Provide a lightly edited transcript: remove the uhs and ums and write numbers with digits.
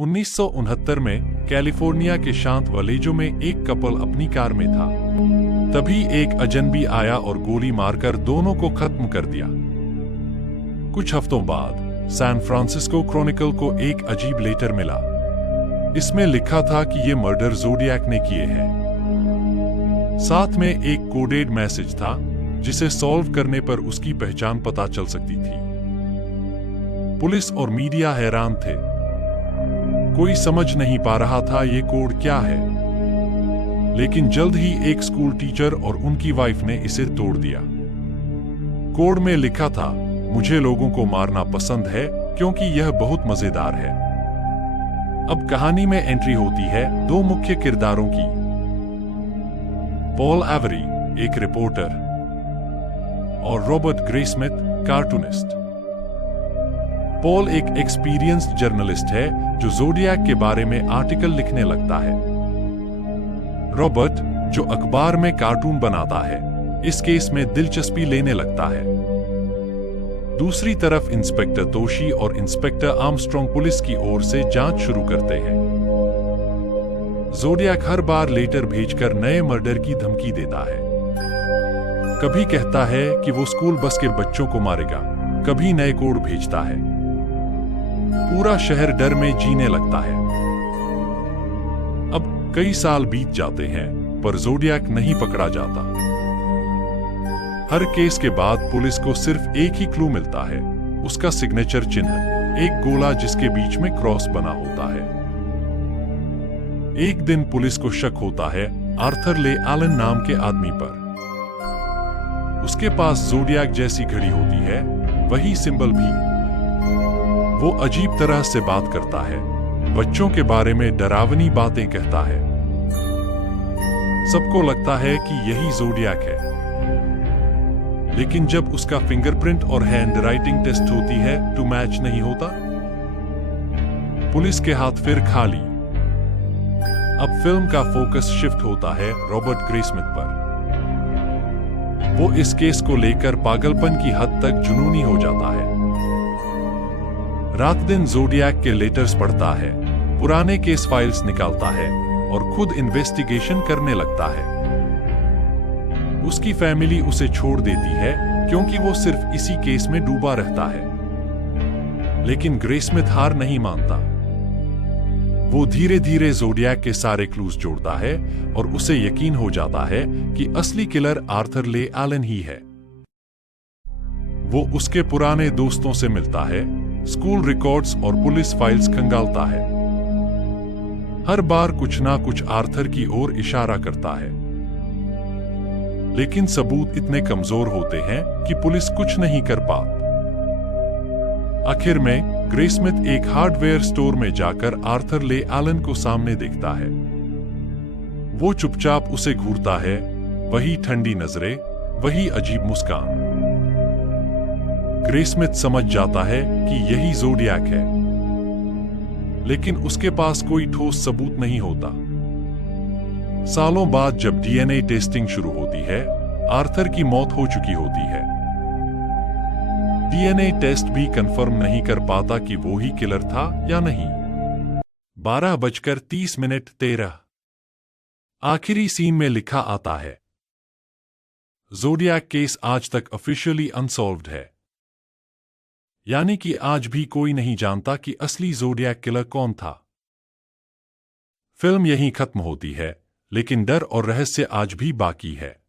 1969 में कैलिफोर्निया के शांत वलेजो में एक कपल अपनी कार में था। तभी एक अजनबी आया और गोली मारकर दोनों को खत्म कर दिया। कुछ हफ्तों बाद सैन फ्रांसिस्को क्रॉनिकल को एक अजीब लेटर मिला। इसमें लिखा था कि ये मर्डर ज़ोडिएक ने किए हैं। साथ में एक कोडेड मैसेज था जिसे सॉल्व करने पर उसकी पहचान पता चल सकती थी। पुलिस और मीडिया हैरान थे। कोई समझ नहीं पा रहा था ये कोड क्या है। लेकिन जल्द ही एक स्कूल टीचर और उनकी वाइफ ने इसे तोड़ दिया। कोड में लिखा था, मुझे लोगों को मारना पसंद है क्योंकि यह बहुत मजेदार है। अब कहानी में एंट्री होती है दो मुख्य किरदारों की। पॉल एवरी, एक रिपोर्टर, और रॉबर्ट ग्रेस्मिथ, कार्टूनिस्ट। पॉल एक एक्सपीरियंस्ड जर्नलिस्ट है जो ज़ोडिएक के बारे में आर्टिकल लिखने लगता है। रॉबर्ट, जो अखबार में कार्टून बनाता है, इस केस में दिलचस्पी लेने लगता है। दूसरी तरफ इंस्पेक्टर तोशी और इंस्पेक्टर आर्मस्ट्रॉन्ग पुलिस की ओर से जांच शुरू करते हैं। ज़ोडिएक हर बार लेटर भेजकर नए मर्डर की धमकी देता है। कभी कहता है कि वो स्कूल बस के बच्चों को मारेगा, कभी नए कोड भेजता है। पूरा शहर डर में जीने लगता है। अब कई साल बीत जाते हैं पर ज़ोडिएक नहीं पकड़ा जाता। हर केस के बाद पुलिस को सिर्फ एक ही क्लू मिलता है, उसका सिग्नेचर चिन्ह, एक गोला जिसके बीच में क्रॉस बना होता है। एक दिन पुलिस को शक होता है आर्थर ले एलन नाम के आदमी पर। उसके पास ज़ोडिएक जैसी घड़ी होती है, वही सिंबल भी। वो अजीब तरह से बात करता है, बच्चों के बारे में डरावनी बातें कहता है। सबको लगता है कि यही ज़ोडिएक है। लेकिन जब उसका फिंगरप्रिंट और हैंडराइटिंग टेस्ट होती है तो मैच नहीं होता। पुलिस के हाथ फिर खाली। अब फिल्म का फोकस शिफ्ट होता है रॉबर्ट ग्रेस्मिथ पर। वो इस केस को लेकर पागलपन की हद तक जुनूनी हो जाता है। रात दिन ज़ोडिएक के लेटर्स पढ़ता है, पुराने केस फाइल्स निकालता है और खुद इन्वेस्टिगेशन करने लगता है। उसकी फैमिली उसे छोड़ देती है क्योंकि वो सिर्फ इसी केस में डूबा रहता है। लेकिन ग्रेस्मिथ हार नहीं मानता। वो धीरे धीरे ज़ोडिएक के सारे क्लूज जोड़ता है और उसे यकीन हो जाता है कि असली किलर आर्थर ले एलन ही है। वो उसके पुराने दोस्तों से मिलता है, स्कूल रिकॉर्ड्स और पुलिस फाइल्स खंगालता है। हर बार कुछ ना कुछ आर्थर की ओर इशारा करता है। लेकिन सबूत इतने कमजोर होते हैं कि पुलिस कुछ नहीं कर पाती। आखिर में ग्रेस्मिथ एक हार्डवेयर स्टोर में जाकर आर्थर ले एलन को सामने देखता है। वो चुपचाप उसे घूरता है, वही ठंडी नजरें, वही अजीब मुस्कान। ग्रेस्मिथ समझ जाता है कि यही ज़ोडिएक है। लेकिन उसके पास कोई ठोस सबूत नहीं होता। सालों बाद जब डीएनए टेस्टिंग शुरू होती है, आर्थर की मौत हो चुकी होती है। डीएनए टेस्ट भी कंफर्म नहीं कर पाता कि वो ही किलर था या नहीं। 12:30 आखिरी सीन में लिखा आता है, ज़ोडिएक केस आज तक ऑफिशियली अनसॉल्व्ड है। यानी कि आज भी कोई नहीं जानता कि असली ज़ोडिएक किलर कौन था। फिल्म यहीं खत्म होती है, लेकिन डर और रहस्य आज भी बाकी है।